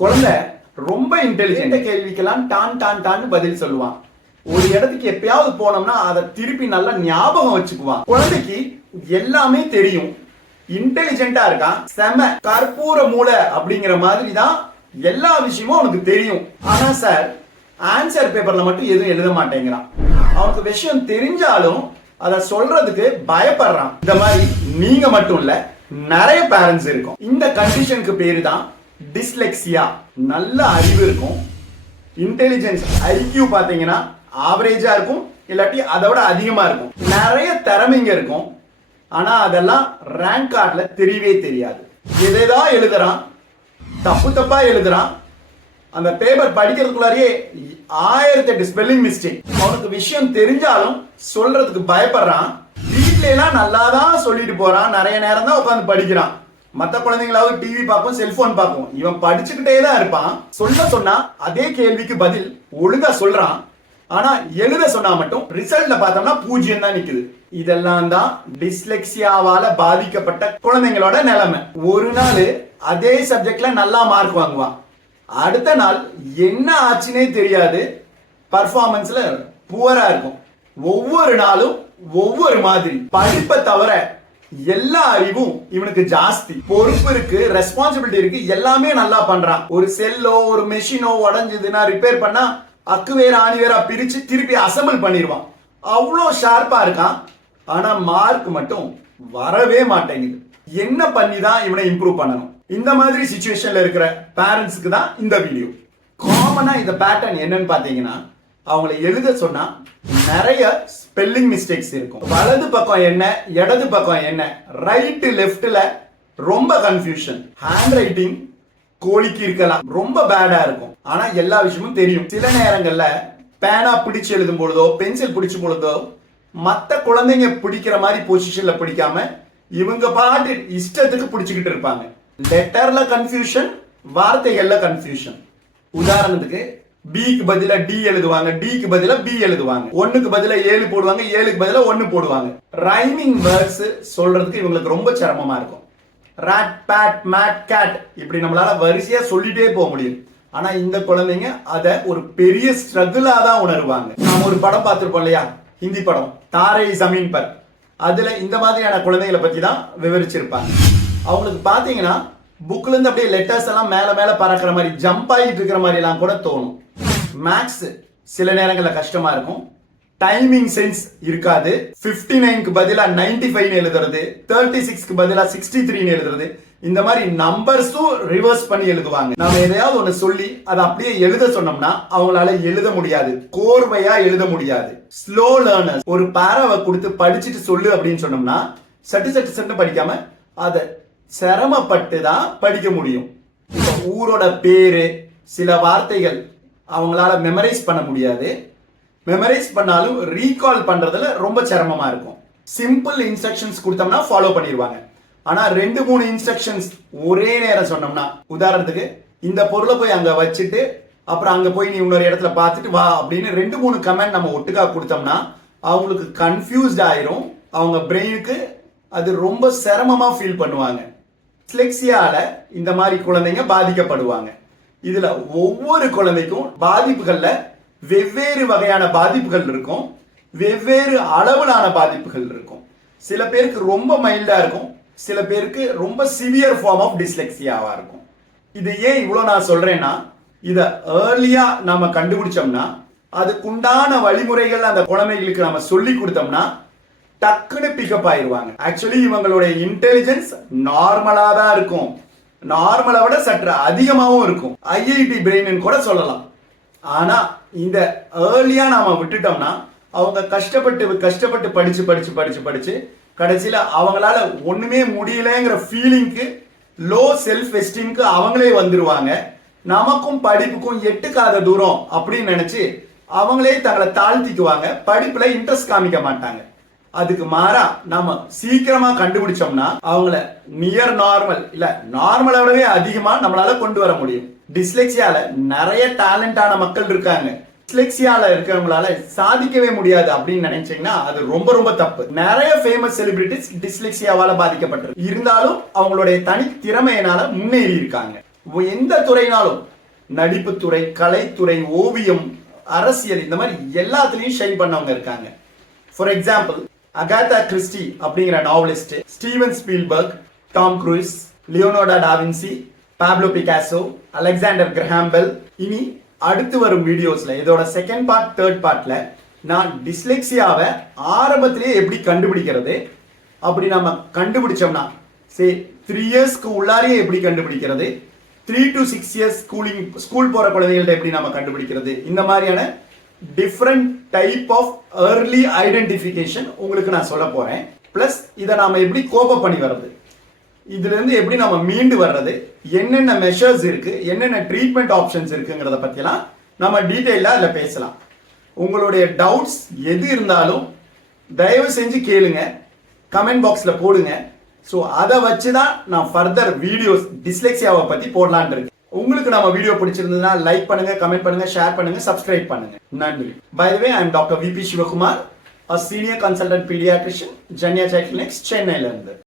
குழந்தை ரொம்ப இன்டெலிஜென்ட் கேள்விக்கெல்லாம் டான் டான் டான்னு பதில் சொல்லுவான். ஒரு இடத்துக்கு எப்பயாவது போனோம்னா அதை திருப்பி நல்லா ஞாபகம் வச்சுக்குவான். குழந்தைக்கு எல்லாமே தெரியும். இன்டெலிஜென்ட்டா இருக்கான். செம கற்பூர மூளை அப்படிங்கிற மாதிரி தான் எல்லா விஷயமும் அவனுக்கு தெரியும். ஆனா சார் ஆன்சர் பேப்பர்ல மட்டும் எதுவும் எழுத மாட்டேங்கிறான். அவனுக்கு விஷயம் தெரிஞ்சாலும் அதை சொல்றதுக்கு பயப்படுறான். இந்த மாதிரி நீங்க மட்டும் இல்ல நிறைய பேரண்ட்ஸ் இருக்கும். இந்த கண்டிஷனுக்கு பேரு தான் டிஸ்லெக்ஸியா நல்ல அறிவு இருக்கும். இன்டெலிஜென்ஸ் ஐக்யூ பார்த்தீங்கன்னா ஆவரேஜாக இருக்கும். இல்லாட்டி அதை விட அதிகமாக இருக்கும். நிறைய திறமைங்க இருக்கும். ஆனால் அதெல்லாம் ரேங்க் கார்டில் தெரியவே தெரியாது. எதேதா எழுதுறான்? தப்பு தப்பாக எழுதுறான். அந்த பேப்பர் படிக்கிறதுக்குள்ளாரியே ஆயிரத்தி எட்டு ஸ்பெல்லிங் மிஸ்டேக் அவனுக்கு விஷயம் தெரிஞ்சாலும் சொல்றதுக்கு பயப்படுறான். வீட்ல எல்லாம் நல்லா தான் சொல்லிட்டு போறான். நிறைய நேரம் தான் உட்காந்து படிக்கிறான். மத்த குழந்தைங்களாவது டிவி பார்க்கும் செல்போன் பார்க்கும் இவன் படிச்சுக்கிட்டே தான் இருப்பான். சொல்ல சொன்னா அதே கேள்விக்கு பதில் ஒழுங்கா சொல்றான். ஆனா எழுத சொன்னா மட்டும் ரிசல்ட்ல பார்த்தோம்னா பூஜ்ஜியம் தான் நிக்குது. இதெல்லாம் தான் டிஸ்லெக்சியாவால பாதிக்கப்பட்ட குழந்தைங்களோட நிலைமை. ஒரு நாள் அதே சப்ஜெக்ட்ல நல்லா மார்க் வாங்குவான். அடுத்த நாள் என்ன ஆச்சுன்னே தெரியாது. பர்ஃபார்மன்ஸ்ல புவரா இருக்கும். ஒவ்வொரு நாளும் ஒவ்வொரு மாதிரி. படிப்பை தவிர எல்லா அறிவும் இவனுக்கு ஜாஸ்தி. பொறுப்பு இருக்கு ரெஸ்பான்சிபிலிட்டி இருக்கு எல்லாமே நல்லா பண்றான். ஒரு செல்லோ ஒரு மெஷினோ உடஞ்சதுன்னா ரிப்பேர் பண்ணா அக்கு வேற ஆணி வேற பிரிச்சு திருப்பி அசம்பிள் பண்ணிடுவான். அவ்வளோ ஷார்ப்பா இருக்கான். ஆனா மார்க் மட்டும் வரவே மாட்டேங்குது. என்ன பண்ணி தான் இவனை இம்ப்ரூவ் பண்ணணும்? இந்த மாதிரி சுச்சுவேஷன்ல இருக்கிற பேரண்ட்ஸ்க்கு தான் இந்த வீடியோ காமனா இந்த பேட்டர்ன் என்னன்னு பாத்தீங்கன்னா அவங்கள எழுத சொன்னா நிறைய ஸ்பெல்லிங் மிஸ்டேக்ஸ் இருக்கும். வலது பக்கம் என்ன இடது பக்கம் என்ன ரைட்டு லெஃப்ட்ல ரொம்ப கன்ஃபியூஷன் ஹேண்ட் ரைட்டிங் கோழிக்கு இருக்கலாம் ரொம்ப பேடா இருக்கும். ஆனா எல்லா விஷயமும் தெரியும். சில நேரங்கள்ல பேனா பிடிச்சு எழுதும் பொழுதோ பென்சில் பிடிச்சும் பொழுதோ மற்ற குழந்தைங்க பிடிக்கிற மாதிரி பொசிஷன்ல பிடிக்காம இவங்க பாட்டு இஷ்டத்துக்கு பிடிச்சுக்கிட்டு இருப்பாங்க. லெட்டர்ல கன்ஃபியூஷன் வார்த்தைகள்ல கன்ஃபியூஷன் உதாரணத்துக்கு பிக்கு பதிலா டி எழுதுவாங்க டிக்கு பதிலா பி எழுதுவாங்க. ஒன்னுக்கு பதிலா ஏழு போடுவாங்க ஏழுக்கு பதிலா ஒன்னு போடுவாங்க. ரைமிங் வேர்ட்ஸ் சொல்றதுக்கு இவங்களுக்கு ரொம்ப சிரமமா இருக்கும். ராட் பேட் மேட் கேட் இப்படி நம்மளால வரிசையா சொல்லிட்டே போக முடியும். ஆனா இந்த குழந்தைங்க அதை ஒரு பெரிய ஸ்ட்ரகிளா தான் உணருவாங்க. நாம ஒரு படம் பார்த்துருப்போம் இல்லையா? ஹிந்தி படம். தாரை ஜமீன் பர். அதுல இந்த மாதிரியான குழந்தைகளை பத்தி தான் விவரிச்சிருப்பாங்க. அவங்களுக்கு பாத்தீங்கன்னா புக்ல இருந்து அப்படியே லெட்டர்ஸ் எல்லாம் மேல மேல பறக்கிற மாதிரி ஜம்ப் ஆகிட்டு இருக்கிற மாதிரி எல்லாம் கூட தோணும். மேக்ஸ் சில நேரங்களில் கஷ்டமா இருக்கும். டைமிங் சென்ஸ் இருக்காது. 59 நைன்க்கு பதிலா நைன்டி ஃபைவ் எழுதுறது. தேர்ட்டி சிக்ஸ்க்கு பதிலாக சிக்ஸ்டி த்ரீன்னு எழுதுறது. இந்த மாதிரி நம்பர்ஸும் ரிவர்ஸ் பண்ணி எழுதுவாங்க. நம்ம எதையாவது ஒன்று சொல்லி அதை அப்படியே எழுத சொன்னோம்னா அவங்களால எழுத முடியாது. கோர்வையா எழுத முடியாது. ஸ்லோ லேர்னர்ஸ் ஒரு பேராவை கொடுத்து படிச்சுட்டு சொல்லு அப்படின்னு சொன்னோம்னா சட்டு சட்டு சட்டு படிக்காம அதை சிரமப்பட்டு தான் படிக்க முடியும். ஊரோட பேரு சில வார்த்தைகள் அவங்களால மெமரைஸ் பண்ண முடியாது. மெமரைஸ் பண்ணாலும் ரீகால் பண்ணுறதுல ரொம்ப சிரமமாக இருக்கும். சிம்பிள் இன்ஸ்ட்ரக்ஷன்ஸ் கொடுத்தோம்னா ஃபாலோ பண்ணிடுவாங்க. ஆனால் ரெண்டு மூணு இன்ஸ்ட்ரக்ஷன்ஸ் ஒரே நேரம் சொன்னோம்னா உதாரணத்துக்கு இந்த பொருளை போய் அங்கே வச்சுட்டு அப்புறம் அங்கே போய் நீ இன்னொரு இடத்துல பார்த்துட்டு வா அப்படின்னு ரெண்டு மூணு கமெண்ட் நம்ம ஒட்டுக்கா கொடுத்தோம்னா அவங்களுக்கு கன்ஃபியூஸ்ட் ஆயிரும். அவங்க பிரெயினுக்கு அது ரொம்ப சிரமமாக ஃபீல் பண்ணுவாங்க. டிஸ்லெக்சியால இந்த மாதிரி குழந்தைங்க பாதிக்கப்படுவாங்க. இதுல ஒவ்வொரு குழந்தைக்கும் பாதிப்புகள்ல வெவ்வேறு வகையான பாதிப்புகள் இருக்கும். வெவ்வேறு அளவிலான பாதிப்புகள் இருக்கும். சில பேருக்கு ரொம்ப மைல்டா இருக்கும். சில பேருக்கு ரொம்ப சிவியர் ஃபார்ம் ஆஃப் டிஸ்லெக்சியாவா இருக்கும். இது ஏன் இவ்வளோ நான் சொல்றேன்னா இத ஏர்லியா நாம கண்டுபிடிச்சோம்னா அதுக்குண்டான வழிமுறைகள் அந்த குழந்தைகளுக்கு நம்ம சொல்லி கொடுத்தோம்னா டக்குன்னு பிக்கப் ஆயிடுவாங்க ஆக்சுவலி இவங்களுடைய இன்டெலிஜென்ஸ் நார்மலா தான் இருக்கும். நார்மலை விட சற்று அதிகமாகவும் இருக்கும். ஐஐடி பிரெயின் கூட சொல்லலாம். ஆனால் இந்த ஏர்லியாக நாம் விட்டுட்டோம்னா அவங்க கஷ்டப்பட்டு கஷ்டப்பட்டு படித்து படித்து படித்து படித்து கடைசியில் அவங்களால ஒன்றுமே முடியலைங்கிற ஃபீலிங்க்கு லோ செல்ஃப் எஸ்டீம்க்கு அவங்களே வந்துடுவாங்க நமக்கும் படிப்புக்கும் எட்டுக்காத தூரம் அப்படின்னு நினச்சி அவங்களே தங்களை தாழ்த்திக்குவாங்க. படிப்பில் இன்ட்ரெஸ்ட் காமிக்க மாட்டாங்க. அதுக்கு மாறா நம்ம சீக்கிரமா கண்டுபிடிச்சோம்னா அவங்கள நியர் நார்மல் இல்ல நார்மலை விடவே அதிகமா நம்மளால கொண்டு வர முடியும். டிஸ்லெக்சியால நிறைய டேலண்டான மக்கள் இருக்காங்க. டிஸ்லெக்சியால இருக்கிறவங்களால சாதிக்கவே முடியாது அப்படின்னு நினைச்சீங்கன்னா அது ரொம்ப ரொம்ப தப்பு. நிறைய ஃபேமஸ் செலிபிரிட்டிஸ் டிஸ்லெக்சியாவால பாதிக்கப்பட்டிருக்கு. இருந்தாலும் அவங்களுடைய தனி திறமையினால முன்னேறி இருக்காங்க. எந்த துறைனாலும் நடிப்புத்துறை கலைத்துறை ஓவியம் அரசியல் இந்த மாதிரி எல்லாத்துலயும் ஷைன் பண்ணவங்க இருக்காங்க. ஃபார் எக்ஸாம்பிள் அகாதா கிறிஸ்டி அப்படிங்கிற novelist Steven Spielberg Tom Cruise Leonardo da Vinci Pablo Picasso Alexander Graham Bell இனி அடுத்து வரும் வீடியோஸ்ல இதோட செகண்ட் பார்ட் தேர்ட் பார்ட்ல நான் டிஸ்லெக்சியாவை ஆரம்பத்திலேயே எப்படி கண்டுபிடிக்கிறது? அப்படி நம்ம கண்டுபிடிச்சோம்னா சே த்ரீ இயர்ஸ்க்கு உள்ளாரையே எப்படி கண்டுபிடிக்கிறது? Three to six years schooling school போகிற குழந்தைகள்ட்ட எப்படி நம்ம கண்டுபிடிக்கிறது? இந்த மாதிரியான different type of early identification உங்களுக்கு நான் சொல்ல போறேன். ப்ளஸ் இதை நாம எப்படி கோப பண்ணி வர்றது? இதுல இருந்து எப்படி நம்ம மீண்டு வர்றது? என்னென்ன மெஷர்ஸ் இருக்கு? என்னென்ன ட்ரீட்மெண்ட் ஆப்ஷன்ஸ் இருக்குங்கிறத பத்திலாம் நம்ம டீட்டெயிலா அதில் பேசலாம். உங்களுடைய டவுட்ஸ் எது இருந்தாலும் தயவு செஞ்சு கேளுங்க. கமெண்ட் பாக்ஸ்ல போடுங்க. ஸோ அதை வச்சு தான் நான் ஃபர்தர் வீடியோஸ் டிஸ்லெக்சியாவை பத்தி போடலான் இருக்கேன். உங்களுக்கு நம்ம வீடியோ பிடிச்சிருந்ததுன்னா லைக் பண்ணுங்க கமெண்ட் பண்ணுங்க ஷேர் பண்ணுங்க சப்ஸ்கிரைப் பண்ணுங்க. நன்றி. By way I am doctor VP Sivakumar a senior consultant pediatrician Janya child clinics சென்னையில இருந்து.